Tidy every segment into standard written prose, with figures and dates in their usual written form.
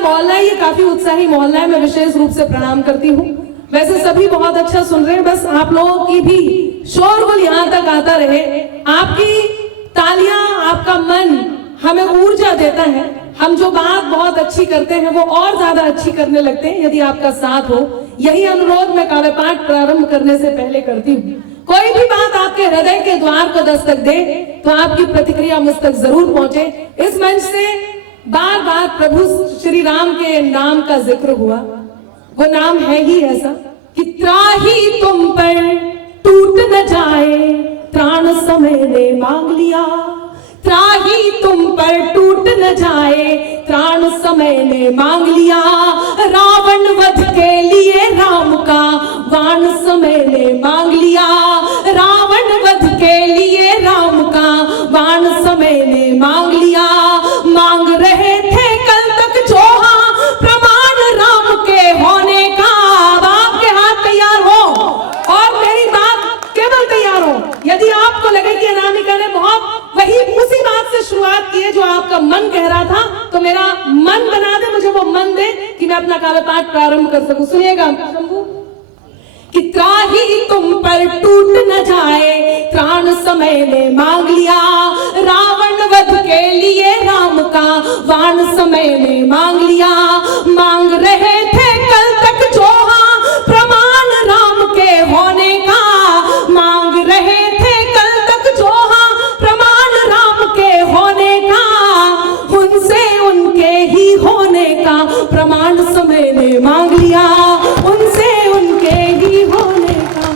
मोहल्ला है ये काफी उत्साही मोहल्ला है, मैं विशेष रूप से प्रणाम करती हूँ। वैसे सभी बहुत अच्छा सुन रहे हैं, बस आप लोगों की भी शोरगुल यहाँ तक आता रहे। आपकी तालियां, आपका मन हमें ऊर्जा देता है। हम जो बात बहुत अच्छी करते हैं वो और ज्यादा अच्छी करने लगते हैं यदि आपका साथ हो। यही अनुरोध मैं काव्य पाठ प्रारंभ करने से पहले करती हूँ। कोई भी बात आपके हृदय के द्वार को दस्तक दे तो आपकी प्रतिक्रिया मुझ तक जरूर पहुंचे। इस मंच से बार बार प्रभु श्री राम के नाम का जिक्र हुआ। वो नाम है ही ऐसा कि त्राही तुम पर टूट न जाए, त्राण समय ने मांग लिया। त्राही तुम पर टूट न जाए, त्राण समय ने मांग लिया। रावण वध के लिए राम का बाण समय ने मांग लिया। रावण वध के लिए राम का बाण समय ने मांग लिया। मांग रहे थे कल तक जोहा प्रमाण राम के होने का। अब आपके हाथ तैयार हो और मेरी बात केवल तैयार हो। यदि आपको लगे कि अनामिका ने बहुत वही उसी बात से शुरुआत की है जो आपका मन कह रहा था, तो मेरा मन बना दे, मुझे वो मन दे कि मैं अपना काव्य पाठ प्रारंभ कर सकूं। सुनिएगा शंभू कि त्राही तुम पर टूट न जाए, त्राण समय ने मांग लिया। रावण वध के लिए राम का बाण समय ने मांग लिया। मांग रहे थे कल तक जोहा प्रमाण राम के होने का। मांग रहे थे कल तक जोहा प्रमाण राम के होने का। उनसे उनके ही होने का प्रमाण समय ने मांग लिया। उनसे उनके ही होने का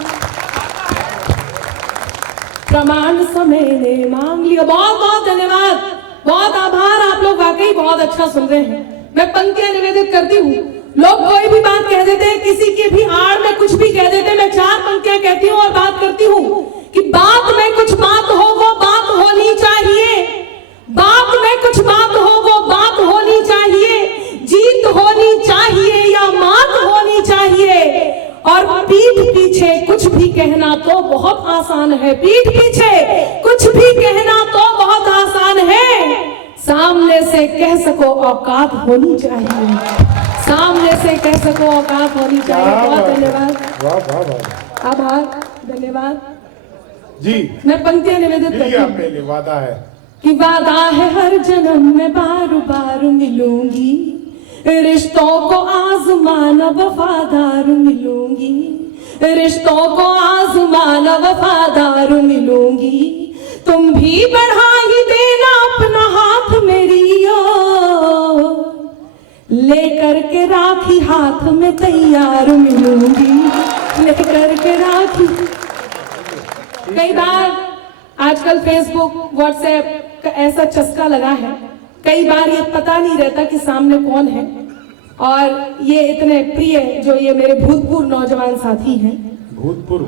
प्रमाण समय ने मांग लिया। बहुत बहुत धन्यवाद, बहुत आभार। आप लोग वाकई बहुत अच्छा सुन रहे हैं। मैं पंक्तियां निवेदित करती हूँ। लोग कोई भी बात कह देते हैं, किसी के भी आड़ में कुछ भी कह देते हैं। मैं 4 पंक्तियां कहती हूँ और बात करती हूँ कि बात में कुछ बात हो, वो बात होनी चाहिए। बात में कुछ बात हो, वो बात होनी चाहिए। जीत होनी चाहिए या मात होनी चाहिए। और पीठ पीछे कुछ भी कहना तो बहुत आसान है। पीठ पीछे कुछ भी कहना तो बहुत आसान है। सामने से कह सको औकात होनी चाहिए। सामने से कह सको औकात होनी चाहिए। बहुत धन्यवाद, आभार, धन्यवाद जी। मैं पंक्तियां निवेदित करती हूँ। वादा है कि वादा है हर जन्म में बार बार मिलूंगी। रिश्तों को आजमाना वफादार मिलूंगी। रिश्तों को आजमाना वफादार मिलूंगी। तुम भी बढ़ा ही देना अपना हाथ मेरी ओर। लेकर के राखी हाथ में तैयार मिलूंगी। लेकर के राखी। कई बार आजकल फेसबुक व्हाट्सएप का ऐसा चस्का लगा है, कई बार ये पता नहीं रहता कि सामने कौन है। और ये इतने प्रिय जो ये मेरे भूतपूर्व नौजवान साथी हैं। भूतपूर्व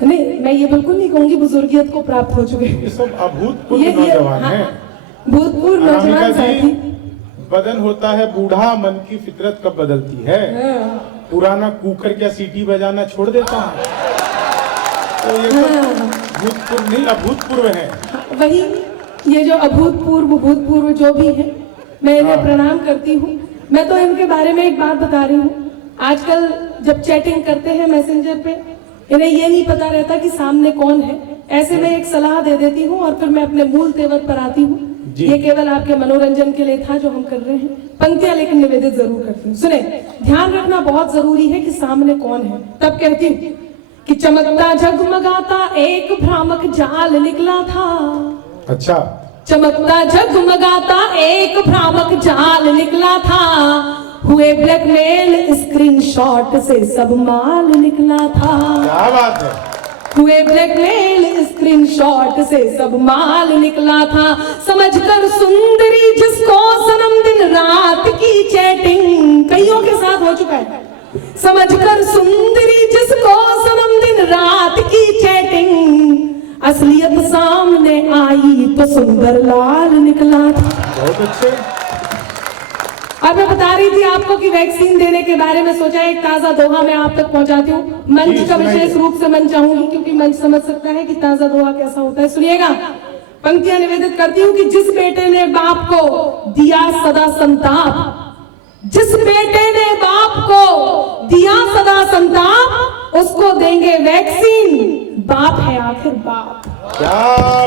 नहीं, मैं ये बिल्कुल नहीं कहूंगी बुजुर्गियत को प्राप्त हो चुके। ये सब अभूतपूर्व नौजवान हैं। भूतपूर्व नौजवान साथी। बदन होता है बूढ़ा, मन की फितरत कब बदलती है। पुराना कुकर क्या सीटी बजाना छोड़ देता है। तो ये भूतपूर्व नहीं, अभूतपूर्व है। वही ये जो अभूतपूर्व भूतपूर्व जो भी है, मैं इन्हें प्रणाम करती हूँ। मैं तो इनके बारे में एक बात बता रही हूँ। आजकल जब चैटिंग करते हैं मैसेंजर पे, इन्हें ये नहीं पता रहता कि सामने कौन है। ऐसे में एक सलाह दे देती हूँ और फिर मैं अपने मूल तेवर पर आती हूँ। ये केवल आपके मनोरंजन के लिए था जो हम कर रहे हैं। पंक्तियां लेकिन निवेदित जरूर करती हूँ। सुने, ध्यान रखना बहुत जरूरी है कि सामने कौन है। तब कहती हूँ कि चमकता झगमगाता एक भ्रामक जाल निकला था। अच्छा। चमकता झगमगाता एक भ्रामक जाल निकला था। हुए ब्लैकमेल स्क्रीनशॉट से सब माल निकला था। क्या बात है। हुए ब्लैकमेल स्क्रीनशॉट से सब माल निकला था। समझकर सुंदरी जिसको सनम दिन रात की चैटिंग कईयों के साथ हो चुका है। समझकर सुंदरी जिसको सनम दिन रात की चैटिंग, असलियत सामने आई तो सुंदर लाल निकला था। बहुत अच्छे। और मैं बता रही थी आपको कि वैक्सीन देने के बारे में सोचा एक ताजा दोहा मैं आप तक पहुंचाती हूँ। मंच का विशेष रूप से मैं चाहूंगी क्योंकि मंच समझ सकता है कि ताजा दोहा कैसा होता है। सुनिएगा, पंक्तियां निवेदित करती हूँ कि जिस बेटे ने बाप को दिया सदा संताप, जिस बेटे ने बाप को दिया सदा संताप, उसको देंगे वैक्सीन, बाप है आखिर बाप। क्या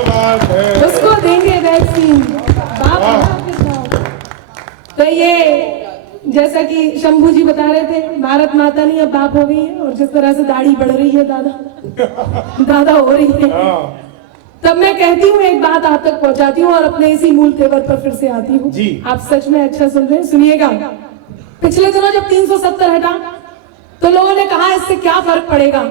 बात है, उसको देंगे वैक्सीन, बाप है आखिर बाप। तो ये जैसा कि शंभू जी बता रहे थे, भारत माता नहीं अब बाप हो गई है, और जिस तरह से दाढ़ी बढ़ रही है दादा हो रही है, तब मैं कहती हूँ एक बात आप तक पहुंचाती हूँ और अपने इसी मूल तेवर पर फिर से आती हूँ। आप सच में अच्छा सुन रहे हैं, सुनिएगा। पिछले दिनों जब 370 हटा तो लोगों ने कहा इससे क्या फर्क पड़ेगा,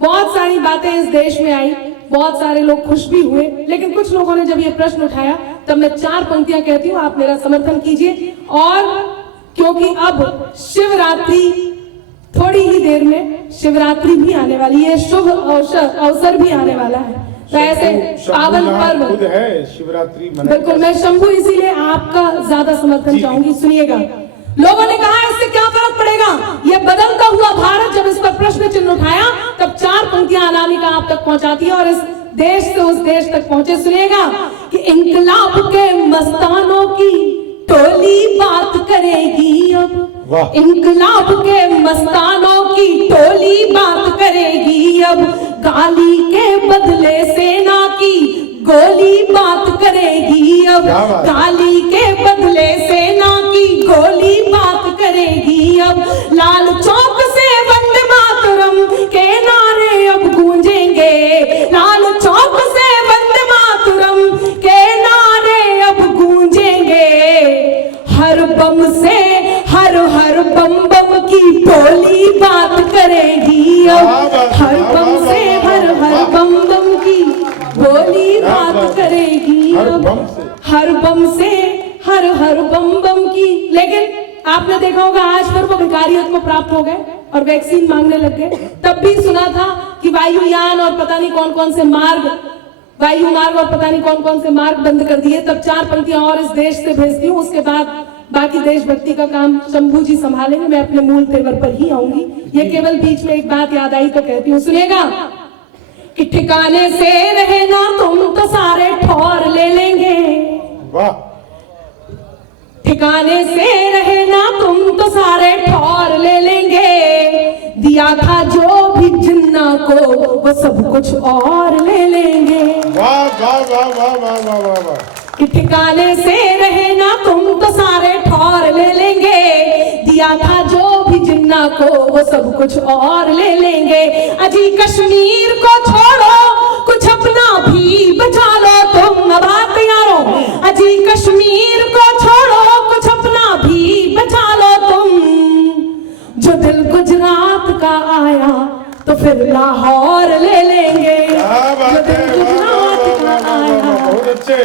बहुत सारी बातें इस देश में आई, बहुत सारे लोग खुश भी हुए, लेकिन कुछ लोगों ने जब ये प्रश्न उठाया तब मैं 4 पंक्तियां कहती हूँ, आप मेरा समर्थन कीजिए। और क्योंकि अब शिवरात्रि, थोड़ी ही देर में शिवरात्रि भी आने वाली है, शुभ अवसर भी आने वाला है, तो ऐसे पावन पर्व खुद है शिवरात्रि। बिल्कुल, मैं शंभू इसीलिए आपका ज्यादा समर्थन चाहूंगी, सुनिएगा। लोगों ने कहा इससे क्या फर्क पड़ेगा, ये बदलता हुआ भारत, जब इस पर प्रश्न चिन्ह उठाया तब 4 पंक्तियां अनामिका आप तक पहुंचाती है और इस देश से उस देश तक पहुंचे। सुनिएगा कि इंकलाब के मस्तानों की टोली बात करेगी अब, इंकलाब के मस्तानों की टोली बात करेगी अब, गाली के बदले सेना की गोली बात करेगी अब, गाली के बदले सेना की गोली बात करेगी अब, लाल चौक से वंदे मातरम के नारे अब गूंजेंगे, लाल चौक से वंदे मातरम के नारे अब गूंजेंगे, हर बम से हर बम बम की टोली बात करेगी अब, हर बम से हर बम बम की बोली बात करेगी अब, हर बम से हर बम बम की। लेकिन आपने देखा होगा आज फिर वो भिखारियत को प्राप्त हो गए और वैक्सीन मांगने लग गए। तब भी सुना था कि वायुयान और पता नहीं कौन कौन से मार्ग, वायु मार्ग और पता नहीं कौन कौन से मार्ग बंद कर दिए। तब 4 पंक्तियां और इस देश से भेजती हूँ, उसके बाद बाकी देशभक्ति का काम शंभू जी संभालेंगे, मैं अपने मूल तेवर पर ही आऊंगी। ये केवल बीच में एक बात याद आई तो कहती हूँ, सुनिएगा कि ठिकाने से रहना तुम तो सारे ठौर ले लेंगे, वाह, ठिकाने से रहना तुम तो सारे ठौर ले लेंगे, दिया था जो भी जिन्ना को वो सब कुछ और ले लेंगे। वाह वाह वाह वाह वाह वाह वाह वाह, कि ठिकाने से रहना तुम तो सारे ठौर ले लेंगे, दिया था जो भी जिन्ना को वो सब कुछ और ले लेंगे, अजी कश्मीर को छोड़ो कुछ अपना भी बचा लो तुम, अब आप तैयार हो, अजी कश्मीर को छोड़ो कुछ अपना भी बचा लो तुम, जो दिल गुजरात का आया तो फिर लाहौर ले लेंगे, जो दिल गुजरात का आया। बहुत अच्छे।